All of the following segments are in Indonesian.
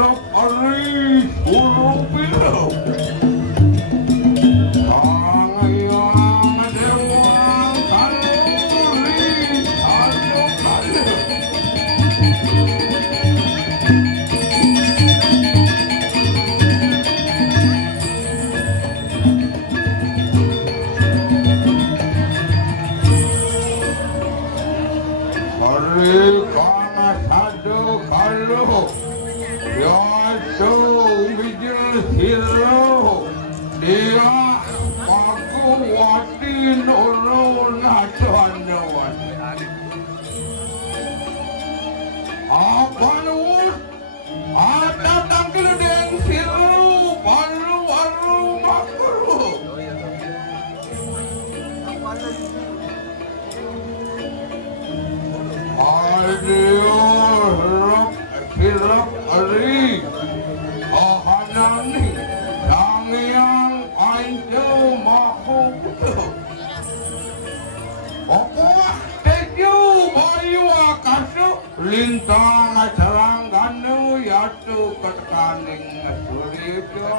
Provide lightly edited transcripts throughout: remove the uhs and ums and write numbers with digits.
sirap ari suruh pilau. Lintang carangganu yatu ketekaning suripyo.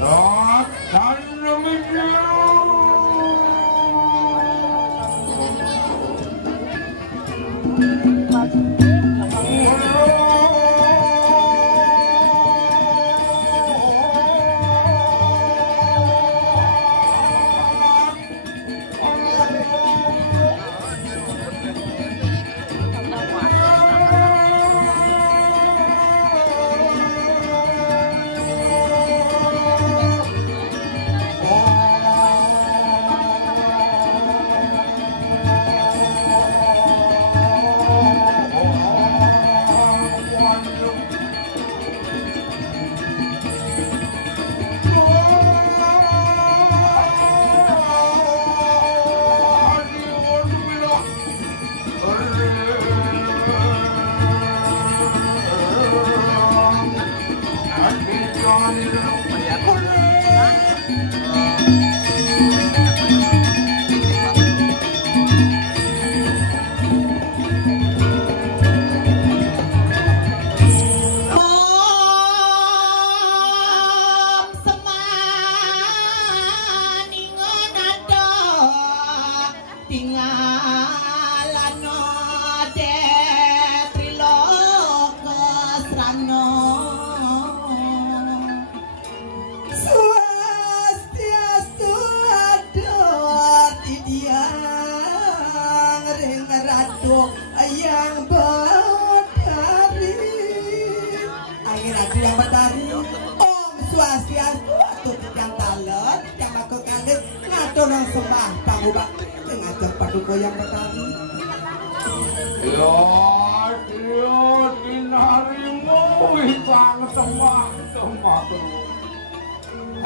Ratan remidyo.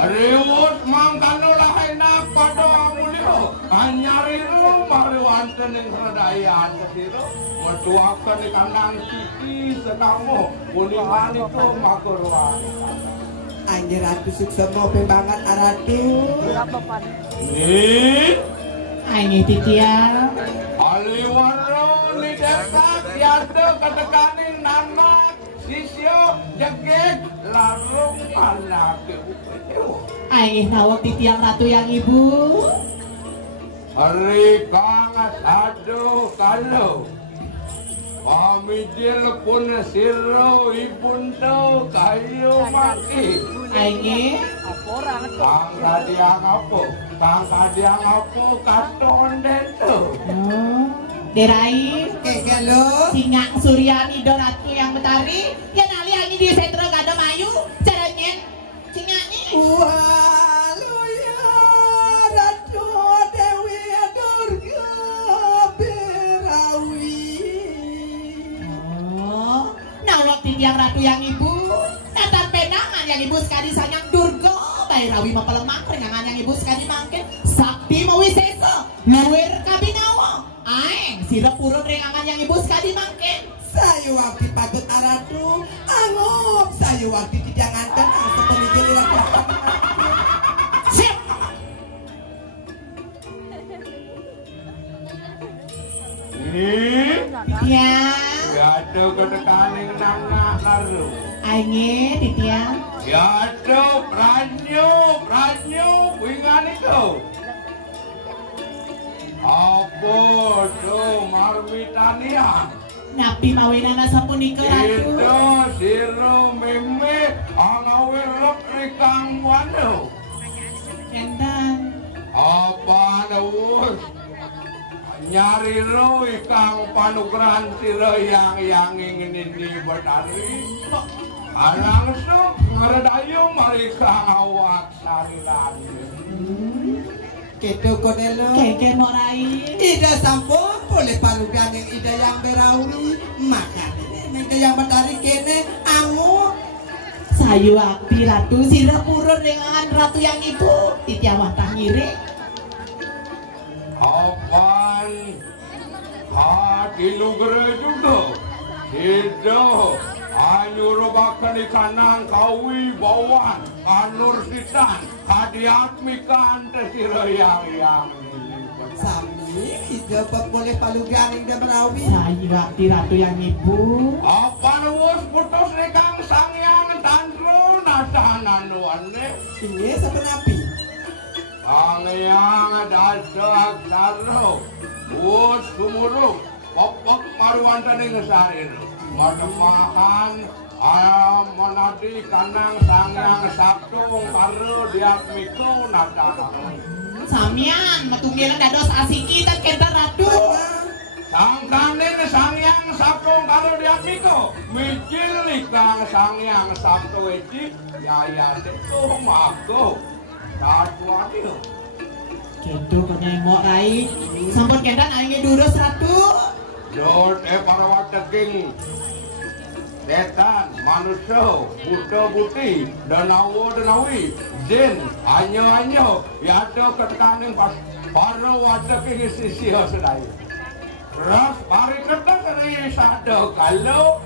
Rewot mangkano lahenak pada amulio anyariru mariwanten ing redayan sediro metuaken ing kandang siki sedamo pulihan itu makurwan anjir atuh suksema pembangat aratu ini titia aliwaro lidesak yado ketekaning nama sisyo jegek larung anak Aing nawak di tiang ratu yang ibu. Hari kangas aduh kalau pamidil pun siro ibun tau kayu maki. Aing tangga diang apa katon deto. Derai kegelo singang Suryani do ratu yang Betari ya nali ani di sentro kada mayu caranya singani waluya ratu dewi durga berawi oh naulok di tiang ratu yang ibu natar penangan yang ibu sekali sanyang durga Bairawi mapalemang rengangan yang ibu sekali mangke sakti mawisesa luwer kabinawa aeng sirap purun rengangan yang ibu sekali mangke sayu wakti patut aratu angop sayu wakti tidak nganten asal pemikir lirat siap ini Titiang. Yado ketekaning nangak naru. Ainge Titiang. Yado pranyo wingane kau. Apa do marmitania? Napi mawinana sapunika ratu. Itu siro meme angawe lep rikang wano. Kendan. Apa nawus? Nyari ro ikang panugrahan siro yang ingin ini bertari. Langsung ngeradayo marikang awak sari-lari. Kedo kodelo. Keke morai. Ida sampun boleh palugan yang ida yang berawi. Makanya ida yang bertari kene angut. Sayu akti ratu sira purun dengan ratu yang ibu. Titiang watah ngiri. Apaan? Hati lugere juga. Itu anyur bahkan di kanan kawi bawan kanur sitan hadiatmikan tesiro yang Sami ida boleh palugan yang ida berawi. Sayu akti ratu yang ibu. apa nuwus putus rekang sangyang tandro nasahanan nuane Ini sepenapi. sangyang dasak sarro bus sumuruk popok maruan tani ngesarir mademahan manadi kanang sangyang sabtung karu diatmiko nasahanan Samian matunggilan dados asiki dan kenta ratu. Sangkanin sangyang sabtung karu diatmiko mijil likang sangyang sabtu eci yaya setu mago satu adil Kedo penengok rai. Sampun kendan ainge durus ratu. Dot para wateking setan, manusia, buta buti, danawo danawi, jin, anyo yado ketekaning pas para wateking sisi sedaya. Terus pari kertas dari sado kalau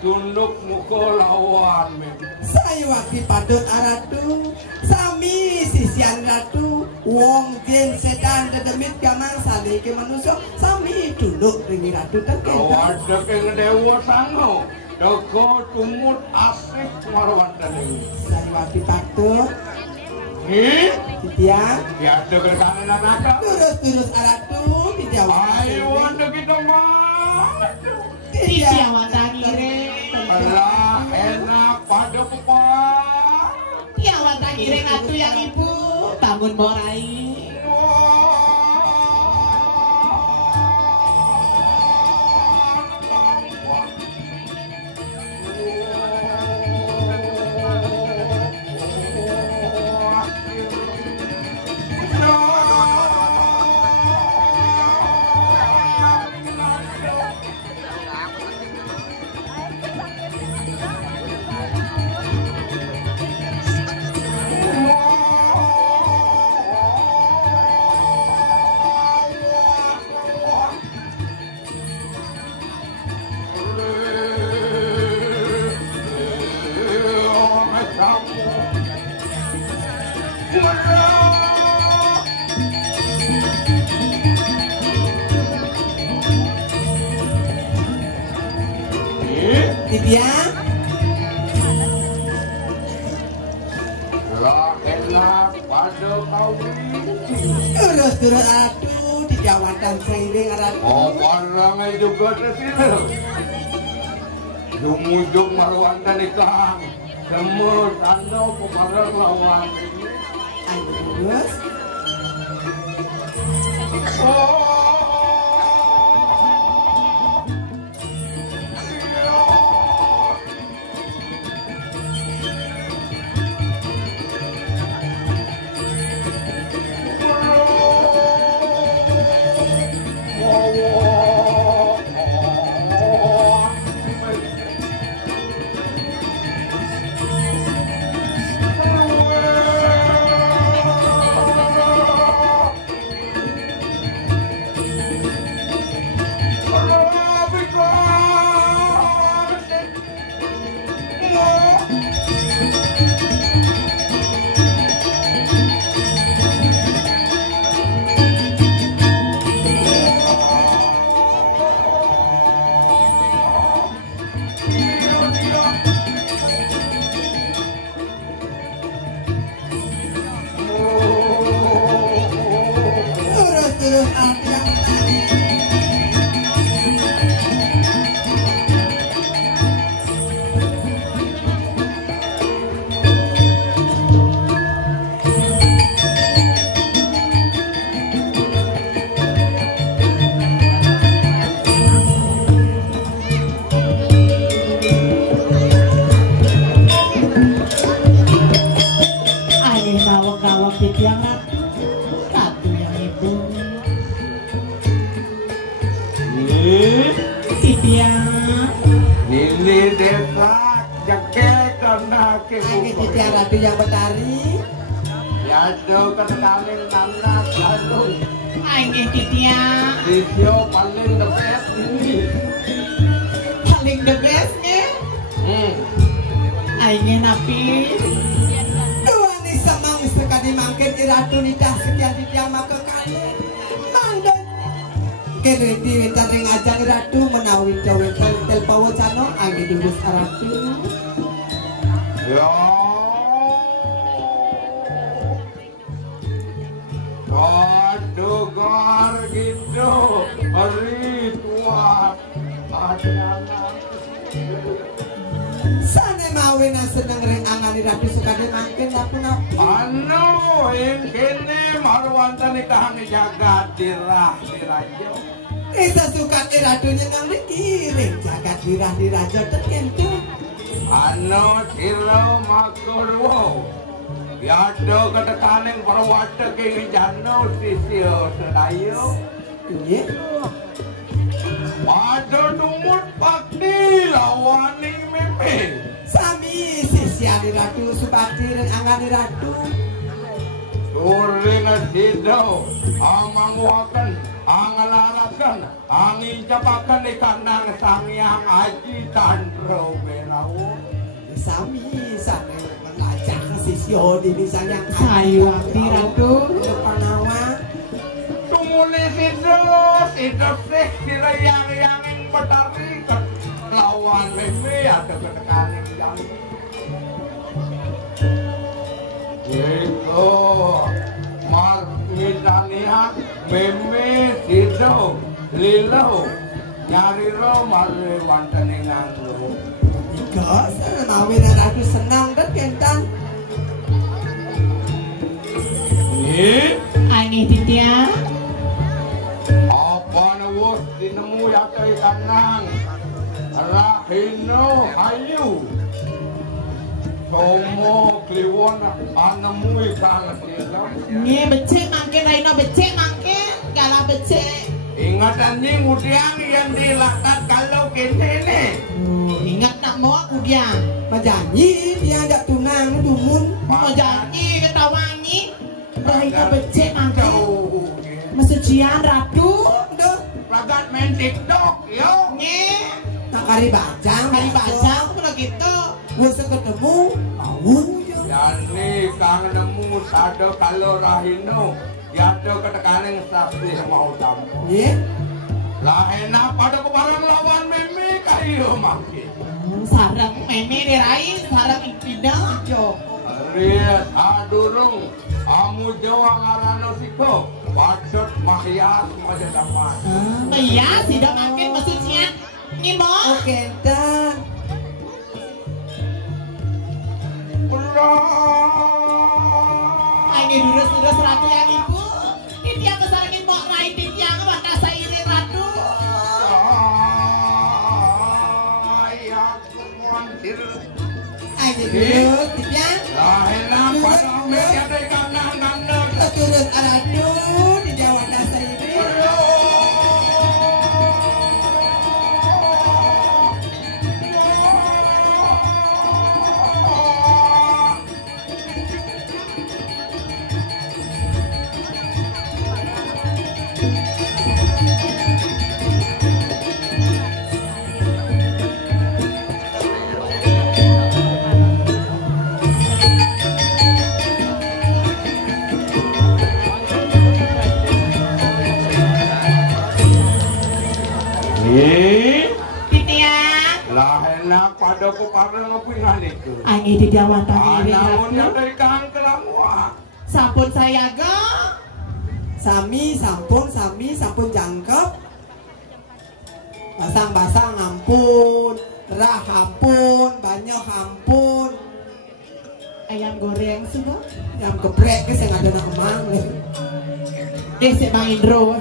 tunduk muka lawan me. Saya wakil padut aratu. Sami sisian ratu. Wong jin setan dedemit gamang sale ke manusia. Sami tunduk ringi ratu terkena. Wateking dewa sango. Doko tumut asik marwan tadi. Saya wakil padut. Nih, Titiang. ya ada kerekanan anak. Turus aratu. Ayo anda kita mah. Titiang watah ngiri. Alah enak pada pepah. Titiang watah ngiri ratu yang ibu. Bangun morai. Titiang. Lah enak pada kau. Turus aratu. Dijawakan seiring aratu. Oh barangnya juga tersini. Jumujung marwan nikah. Semua tanda pemarang lawan. Terus. Titiang. Ini desak jengkel kena ke Angin titiang ratu yang betari. Yado ketekaling nanak lalu Angin Titiang. video paling the best ini. Paling the best nya. Angin api. Dua nih samang sekali mangkin iratu nitah sekian titiang maka kali. Manggon. Kene diwetan ring ajang ratu menawi dawe tel pawocano angin dubus ratu. Ya. Aduh gar gitu. Hari tua. Anak. Sane mawe na seneng ring angani ratu sekali mangkin napu-napu. Anu yang kene marwanta nikahan jagat dirah dirajo. Isa sukat iratunya nang dikiring jagat dirah dirajo terkentu. Ano silo makurwo. Yado ketekaning perwata kini jano sisio sedayo. Iya. Ada dumut bakti lawani mimpi. Sami sisiani ratu subakti ring angani ratu. Turing sido amang wakan angalarakan angin capakan di kandang sang yang aji tandro benawo. Sami sane melacak sisio di misalnya Sayu abdi ratu. Panawa. Tumuli sido sih dirayang-yang betari lawan mimpi ada ketekaning yang itu mar mitanihan meme sido lilo nyari ro marwe wanteningan lo Ika sana mawe na ratu senang dan kentang. ini Angin Titiang. apa nawus dinemu yakai kanang rahino ayu somo kliwon anemui kangen sila Nge becek mangkin Raino becek mangkin. Galah becek. ingat anjing udiang yang dilakat kalau kini nih Ingat nak mau aku dia. Majanyi dia ajak tunang dumun. Mau janji ketawangi. Raino becek mangkin. jauh Mesucian ratu. Duh, ragat main tiktok yo Nge. tak kari bajang. Kali baca aku pernah gitu. Wes ketemu, mau ya. yani kang nemu sado kalau rahino yado ketekaning saksi mau tamu Iya. lah enak pada kebarang lawan meme kayo makin Sarang meme dirai, sarang tidak jo. Riat adurung amu jawa ngarano siko bacot mahias maja dapat Iya, tidak makin mesucian. Ngimo. Oke, dan Angin durus-durus ratu yang ibu. Titiang kesarangin mau rai titiang maka sairi ratu. ayo dulu, ya. Turut aradu di Jawa Dasar ini. Titiang. Lah enak pada ku parang ngopingan itu. Angin di Jawa Tengah Anaonnya ratu. dari kahang kelamua. Sampun saya ga. Sami sampun jangkep. Basang-basang ampun, rah ampun, banyak ampun. Ayam goreng sudah. Yang geprek ke sing ada nak emang nih. Desi Bang Indro.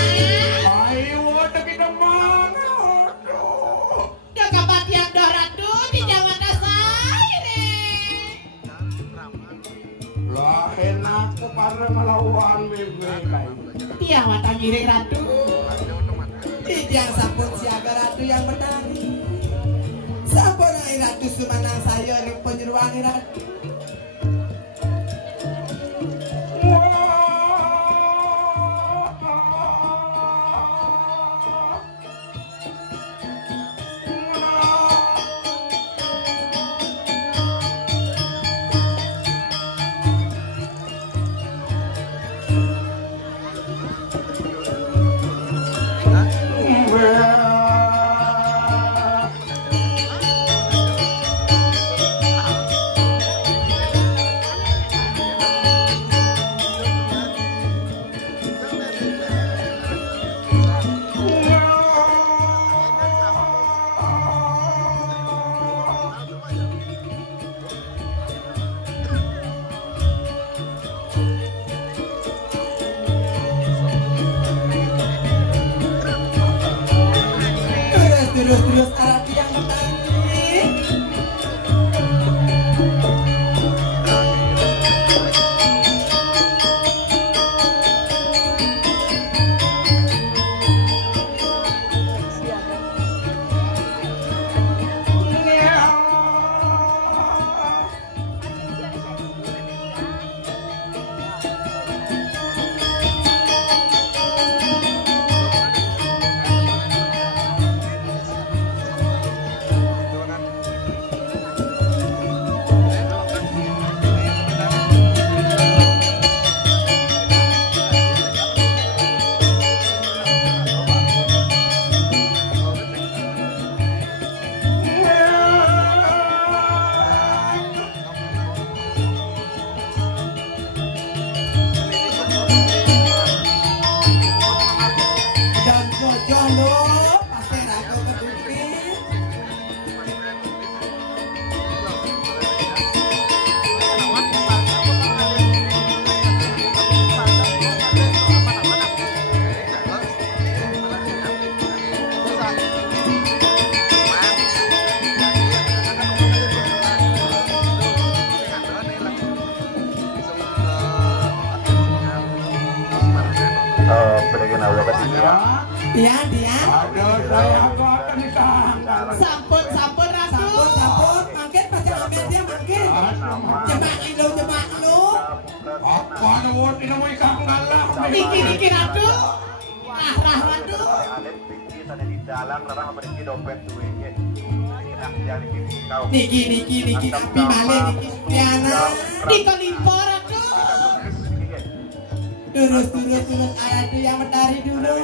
Ayo ada kita mana? Ya watang ngiring ratu. Titiang sampun siaga ratu yang menari. Sampun ai ratu sumanang saya ring penyeruan ratu. Terus arah tiang menari. Dia. Aduh, saya akan ditangkap. Sampun ratu. Sampun, makin pacar ambil dia makin. Jebak lu. Apa nomor ini mau ikan ngalah? Niki ratu. Rah ratu. Niki tapi malih niki Tiana. Niko limpo ratu. Turus ayat yang menari dulu.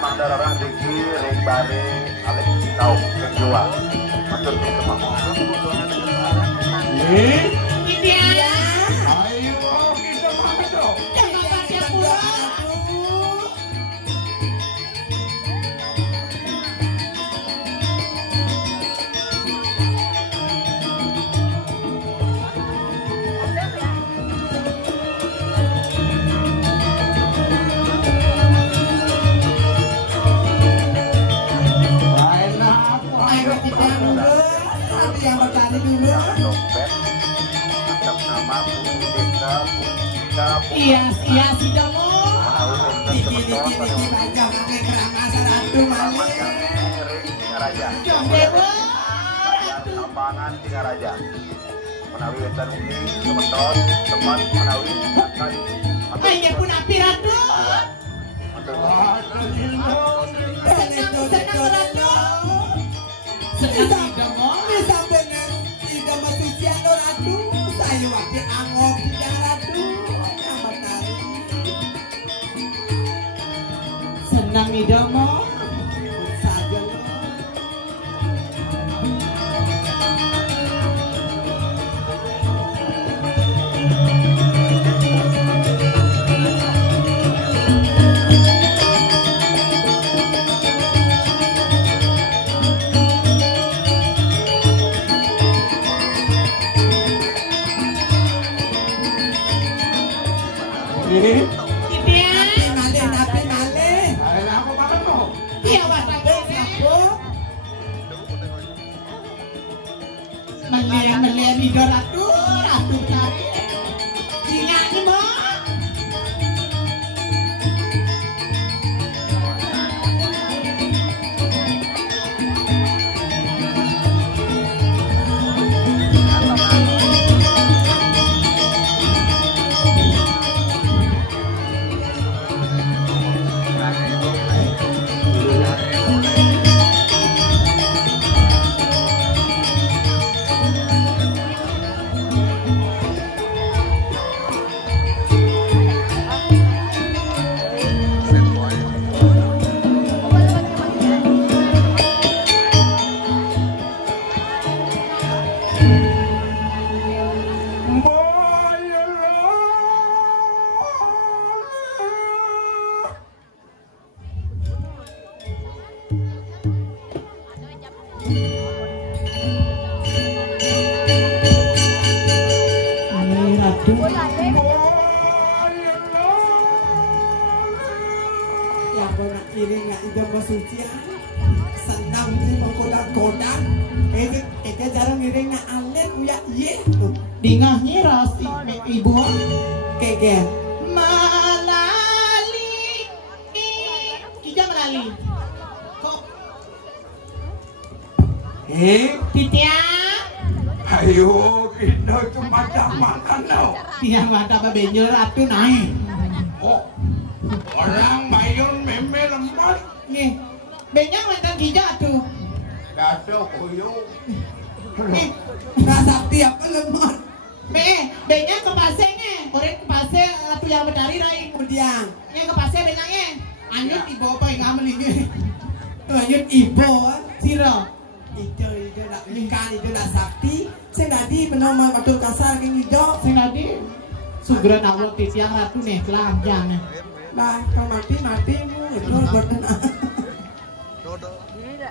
Mandararang diki ring bare alek kau kedua matur semua. Tiana. Ayo kita maju. Jangan pakai pulang. Yang bertani dulu. Atas nama buku desa Iya si Domo. Niki baca pakai kerangkasan ratu malih. Raja. Jom dewa. Sambangan Tiga Raja. Menawi wetan ugi semeton teman menawi akan Hanya pun api ratu. Senang ratu. Senang si Domo. Sampeyan tidak masucian ratu. Saya wakil angop tidak ratu. Yang bertani. Senang nih Domo. Saja. Tiana. Napi malih. Ayo apa banget tuh? apa nak iring nak ida masucian senang ni mengkodak-kodak kita jarang iring nak alet uya ye dingahnya ras ibu kege malali ija malali kok titiang ayo kita cuma makan no. tiang mata babenyo ratu naik Oh, orang mayun meme lemas nih benyang mantan hijau tuh kado koyo. rasa tiap lemot benyang ke pasengnya korek ke pasir ratu yang berdari rai kemudian yang ke pasir benyangnya anyut ibu apa yang ngamel ini lanjut ibu siro itu nak ikan itu nak sakti senadi menoma matul kasar keng hijau sing tadi sugran awal titiang ratu nih telanjang nih nah kau mati-matimu itu bertenang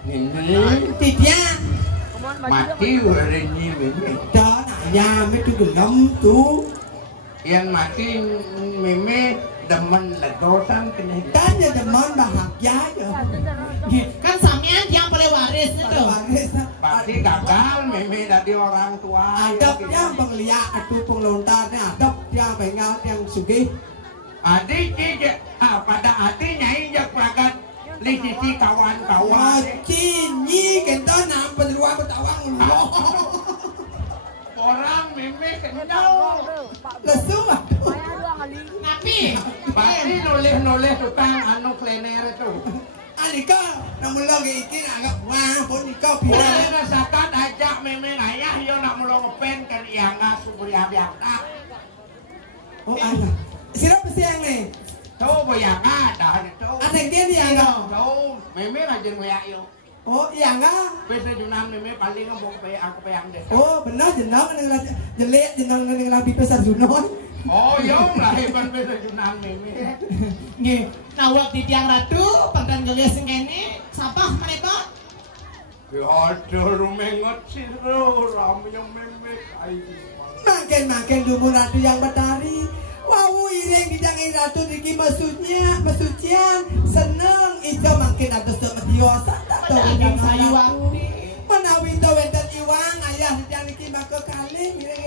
Ini titiang mati hari ini meme. đó ayam itu gelem tuh Yang mati meme demen legosan kena. tanya teman bahagia aja kan sampean yang boleh waris itu waris Pasti gagal meme dari orang tua. adab yang pengliak atau penglontarnya adab yang pengal yang sugih Adik pada hatinya injak prakat di sisi kawan-kawan. Cinyi kita nam penjual betawang lu Orang meme kenal. lesu mah tapi Pasti nulis tukang anu klener itu. Alika namun lagi ikin agak wah pun ikau Boleh pindah rasakan ajak meme ayah yo nak mulai ngepen kan yang nggak subur biasa. oh ayah siapa sih yang nih Tahu bayang ada itu. ada dia dia enggak Tahu meme aja ngoyak yo. oh iya enggak Besa junam meme paling ngomong aku peyang deh. oh benar jenang jelek jenang neng labi besar junon Oh yo lah hebat besa junam meme. nih nawak titiang ratu pantan gelis ngene sapah menebak Ada rumengot siro ramyo meme kai. makin dumun ratu yang betari wow iring dijangin ratu diki masucian seneng itu makin ada semetiosa tak tahu daging ikan sayu ratu menawi to wenten iwang ayah dijang diki maka kali iring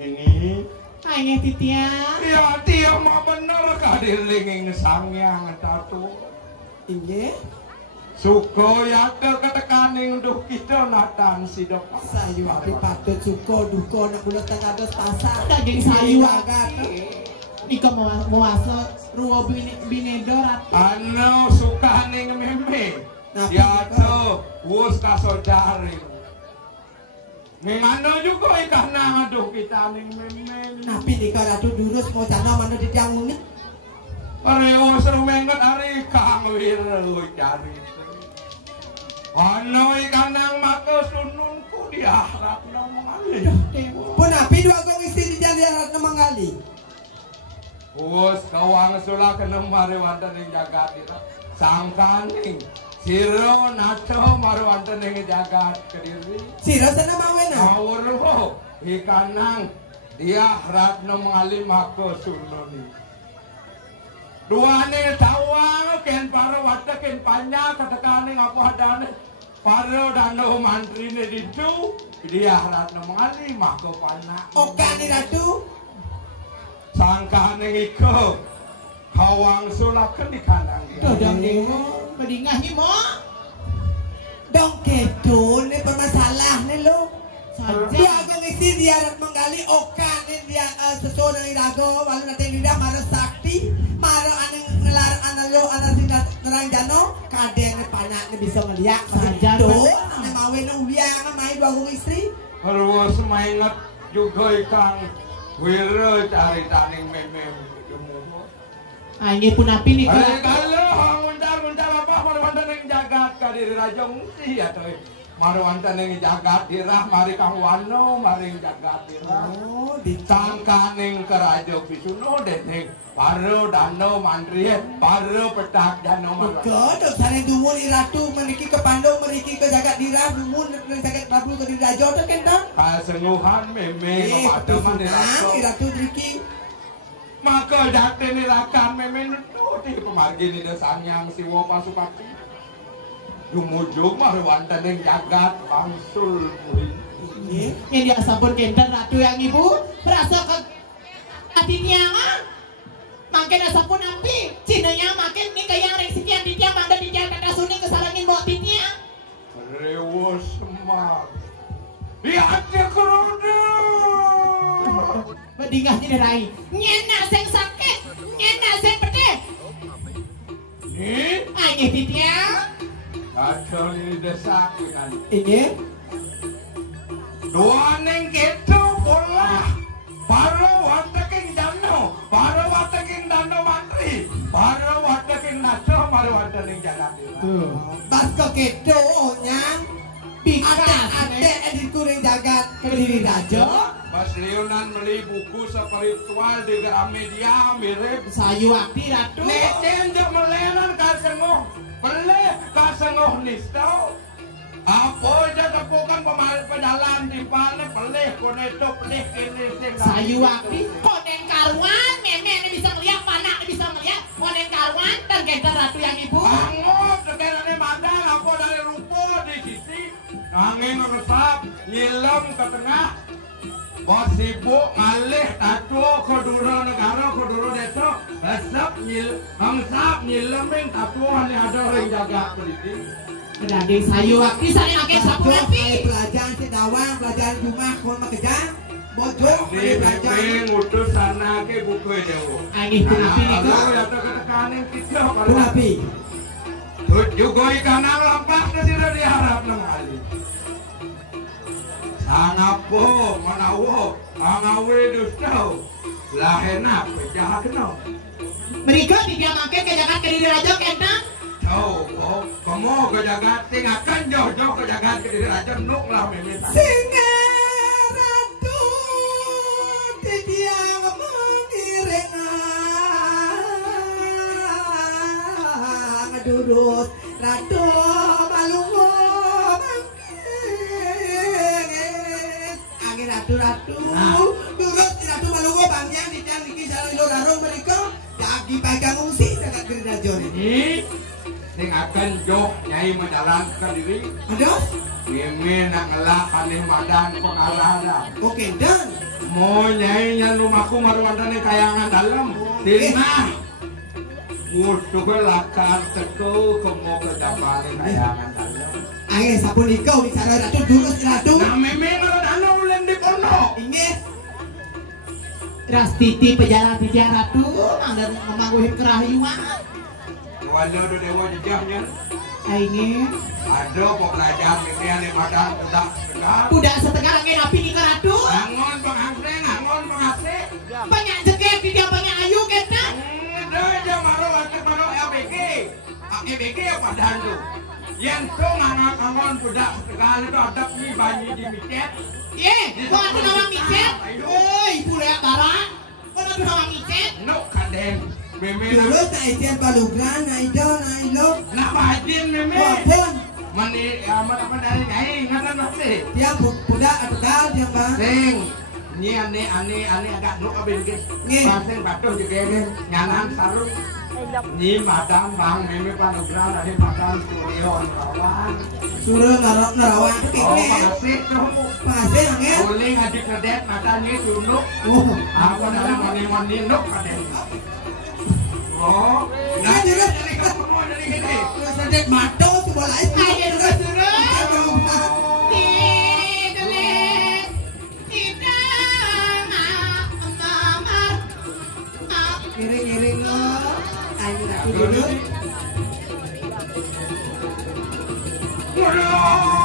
Ini hanya titiang ya dia mau bener kadirlinging sangyang tatu. ini Suko ya ketekaning duh kita natan sidok. sayu api patut suko duko nak bulat tengah dos pasar daging sayu agak ika mau asa ruo binedo ratu Anu suka ning meme. Nah, Ya tuh, wus kasodari. Mengano juga ikan aduh kita ning meme. napi di ratu durus mau cana mana di tiang unik Areo seru menget hari kang wiru cari. Ano ikan nang maka sununku di akhirat nomali. pun napi dua gong istri di tiang dia mengali Wus kawang sula kena mari wonten ing jagat itu. Sangkaning siro naco mari wonten ing jagat kediri. sira sana mawena Awurho ikan nang dia ratno mengali maka sununi. Duane tawang ken paro wate ken panya ketekane ngaku hadane paro dano mantrine ditu dia ratno mengali maka pana. okani ratu Sangkane iko kawang sulaken di kandang dia. dodang dewa bedingahnya mo dong kedo ne permasalah ne lo saja dia gong istri dia menggali okani dia seseorang irago walau nanti dia marah sakti marah aneng ngelar analo anak sinat nerang jano kadene panak ne bisa melihat Saja, do Pak. ne mawe ne uliang main dua gong istri Harus maingat juga ikang wiro cari taning meme. hanya pun api nih Hai kalau mundar apa marwanta ning jagat kadiri raja mesti ya toy. Marwanta ning jagat dirah mari kang wano mari jagat dirah. oh Ditangkaning keraja Bisuno dening paro dano mandriye paro petak dano marwanta. Kodok sare dumun iratu meniki ke Pandau meniki ke jagat dirah dumun nang jagat Prabu ke diraja to kenta Kasenguhan meme eh mamademan petunang diraso. iratu driki maka datin nirakan memen nuti pemargi ni desanyang siwa pasupati dumujung mah wonten ing jagat wangsul murid yang dia sampun kenten ratu yang ibu berasa ke hatinya makin sampun api cinanya makin ni kaya rek sekian di tiang mangda di tiang kata suni kesalangin bawa titia rewo semak di hati keroda berdingah jadi rai nyena sing sakit nyena sing pedih ini ayo titia ada ini desak kan Ini doaneng keto bola para wataking dano para wataking dano mantri para wataking naco para wataking jagat pas kekedo nyang ada di kuring jagat kediri raja. Mas Leonan beli buku spiritual di Gramedia mirip sayu akti ratu neten jo melenan kasengoh beli kasengoh nisto apa aja tepukan pejalan di mana beli koneto beli ini sing sayu akti konen karuan meme bisa melihat mana bisa melihat konen karuan dan kenta ratu yang ibu angop sekarang madang apa dari rupo di sisi angin resap nyilam ke tengah bos sibuk ngalih tato koduro negara koduro deso resap hangsap nyilemin tato ini ada orang jaga politik berarti sayu akti saya pakai sapu api Pelajaran sedawang, pelajaran rumah, kon makejang, bojok, di pelajaran. BP ngutus sana ke buku dewo ini pun api nih kalau ya ketekanan kita Punapi. juga ikan lampak ke sini diharap nang kali sangapo manawo angawe dustau lahena pejah kena mereka tidak makan ke jagat kediri raja kenta oh kamu ke jagat tinggalkan jauh-jauh ke jagat kediri raja nuk lah meminta Singa ratu tidiang mengiring ngedurut ratu balungo angin ratu durut ratu balungo bangnya di dan niki salah ilo raro mereka dagi pegang ngungsi dekat gereja ini sing akan jauh nyai menjalankan diri aduh Mimi nak ngelak aneh madan pengarah oke dan mau nyai yang rumahku marwandane kayangan dalam dinah musuh lakar teku kemo ke jabale kayangan dalam angin sapun ikau bicara ratu durut ratu nah mimi ngerodana ulen di pondok ingin Rastiti pejalan tiang ratu dan memangguhin kerahyuan walau do dewa jejahnya ini ada pelajaran ini aneh madan udah segar udah setengah angin api nih ke ratu angon penghasre banyak jeket di dia banyak ayu kena udah aja maro LBG LBG apa dandu yang tuh ngangon budak segala itu ada nih banyi di micet ye kok ada nama micet ibu lihat barang kok ada nama micet nuk kaden meme durut tak ikan balugran naidon nailo nak bajin meme wapun mani amat apa dari nyai ngatan masih dia budak adal dia bang sing ini aneh agak nuk abis gitu Nge. pasang batuh juga deh nyanan sarung ini madam bang meme panugrah dari madam studio kawan suruh narawang oh piknik makasih tuh pasir angin uling adik kedet matanya tunuk oh aku dari mani nuk kaden oh nah juga jadi kamu jadi gini sedek mato coba lain ayo terus Iring-iring lo ayo ratu durut Waduh